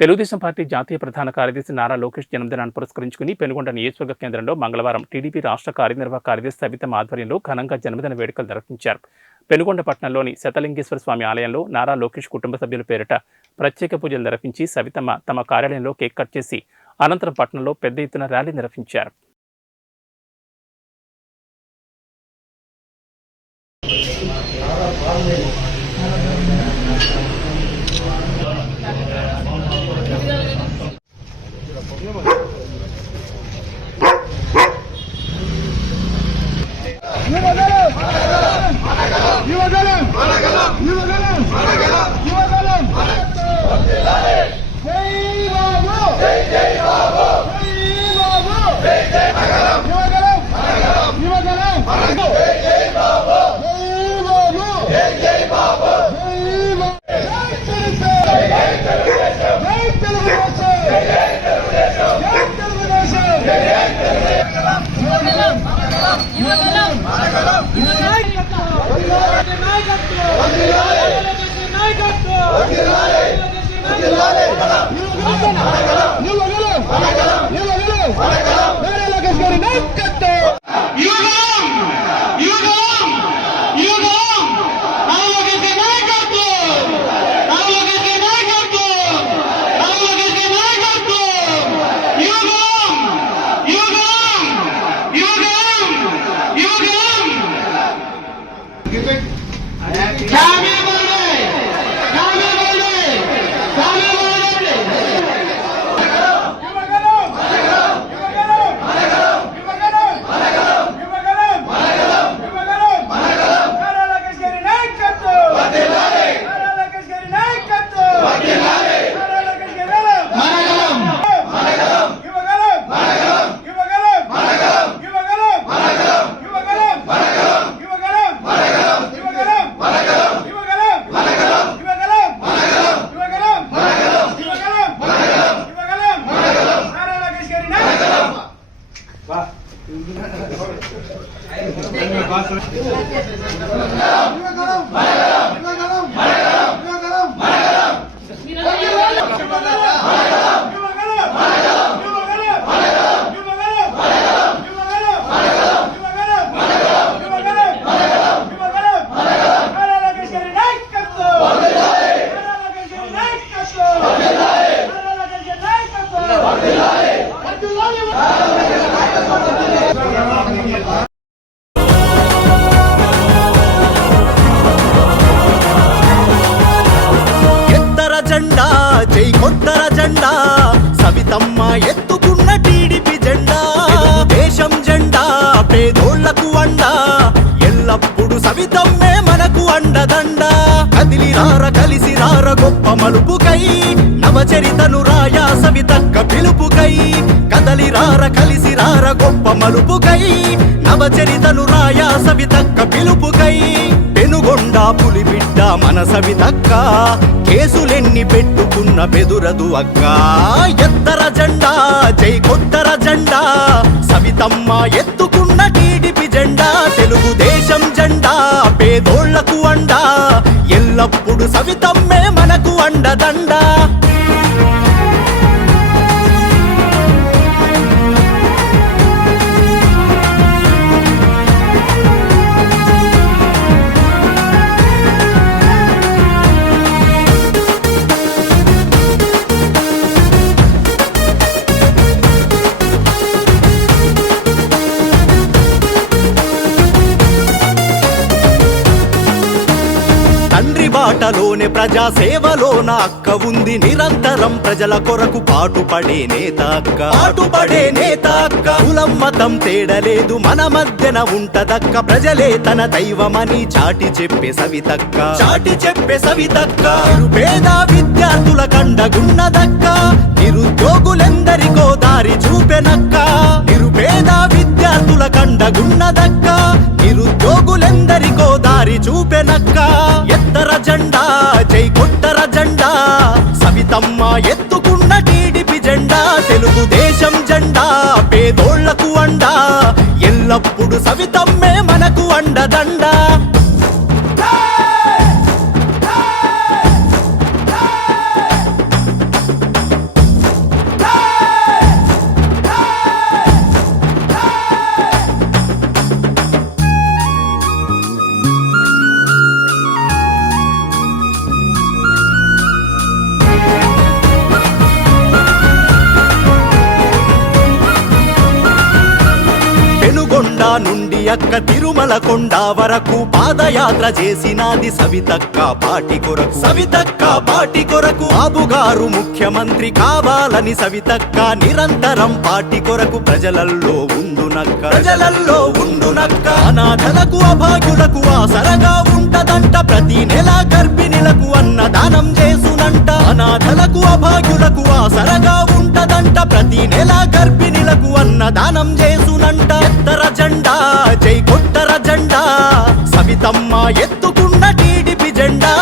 Telugu Desam party జాతీయ ప్రధాన కార్యదర్శి నారా లోకేష్ జన్మదినాన్ని పురస్కరించుకుని పెనుగొండ నియోజకవర్గ కేంద్రంలో మంగళవారం టీడీపీ రాష్ట్ర కార్యనిర్వాహక కార్యదర్శి సవితమ్మ ఆధ్వర్యంలో ఘనంగా జన్మదిన వేడుకలు నిర్వహించారు. పెనుగొండ పట్టణంలోని శతలింగేశ్వర స్వామి ఆలయంలో నారా లోకేష్ కుటుంబ సభ్యుల పేరిట ప్రత్యేక పూజలు నిర్వహించి సవితమ్మ తమ కార్యాలయంలో కేక్ కట్ చేసి అనంతరం పట్టణంలో పెద్ద ఎత్తున ర్యాలీ నిర్వహించారు. సవితమ్మ ఎత్తుకున్న టీడీపీ జెండా, దేశం జెండా పేదోళ్లకు అండా, ఎల్లప్పుడు సవితమ్మే మనకు అండదండ. కదిలి రార కలిసి రార గొప్ప మలుపుకై, నవచరితను రాయా సవితక్క పిలుపుకై. కదలి రార కలిసి రార గొప్ప మలుపుకై, నవచరితను రాయా సవితక్క పిలుపుకై. పెనుగొండ పులిబిడ్డ మన సవితక్క, కేసులెన్ని పెట్టుకున్న బెదురదు అక్క. ఎత్తర జెండా జై కొత్తర జెండా, సవితమ్మ ఎత్తుకున్న టీడీపీ జెండా, తెలుగుదేశం జెండా పేదోళ్లకు అండా, ఎల్లప్పుడు సవితమ్మే మనకు అండదండ. తండ్రి బాటలోనే ప్రజా సేవలోన అక్క ఉంది, నిరంతరం ప్రజల కొరకు పాటుపడే నేత అక్క. పాటుపడే నేత అక్క, కులం మతం తేడలేదు మన మధ్యన ఉంటదక్క. ప్రజలే తన దైవమని చాటి చెప్పే సవితక్క, చాటి చెప్పే సవితక్క. పేద విద్యార్థుల కండగున్నదక్క, నిరుద్యోగులెందరికో దారి చూపెనక్క. నిరుపేద విద్యార్థుల కండగున్నదక్క, నిరుద్యోగులెందరికో దారి చూపెనక్క. ఎత్తర జెండా జై కొట్టర జెండా, సవితమ్మ ఎత్తుకున్న టీడీపీ జెండా, తెలుగుదేశం జెండా పేదోళ్లకు అండా, ఎల్లప్పుడు సవితమ్మే మనకు అండదండ. అక్క తిరుమల కొండ వరకు పాదయాత్ర చేసినాది సవితక్క పాటి కొరకు. సవితక్క పాటి కొరకు బాబుగారు ముఖ్యమంత్రి కావాలని సవితక్క నిరంతరం పాటి కొరకు ప్రజలల్లో ఉండునక్క. ప్రజలల్లో ఉండునక్క. అనాథలకు అభాగ్యులకు ఆసరగా ఉంటదంట. ప్రతి నెల గర్భిణులకు అన్నదానం చేసునంట. అనాథలకు అభాగ్యులకు ఆసరగా ఉంటదంట. ప్రతి నెల గర్భిణులకు అన్నదానం చేసునంట. ఎత్తర జెండా జై కొట్టర జెండా సవితమ్మ ఎత్తు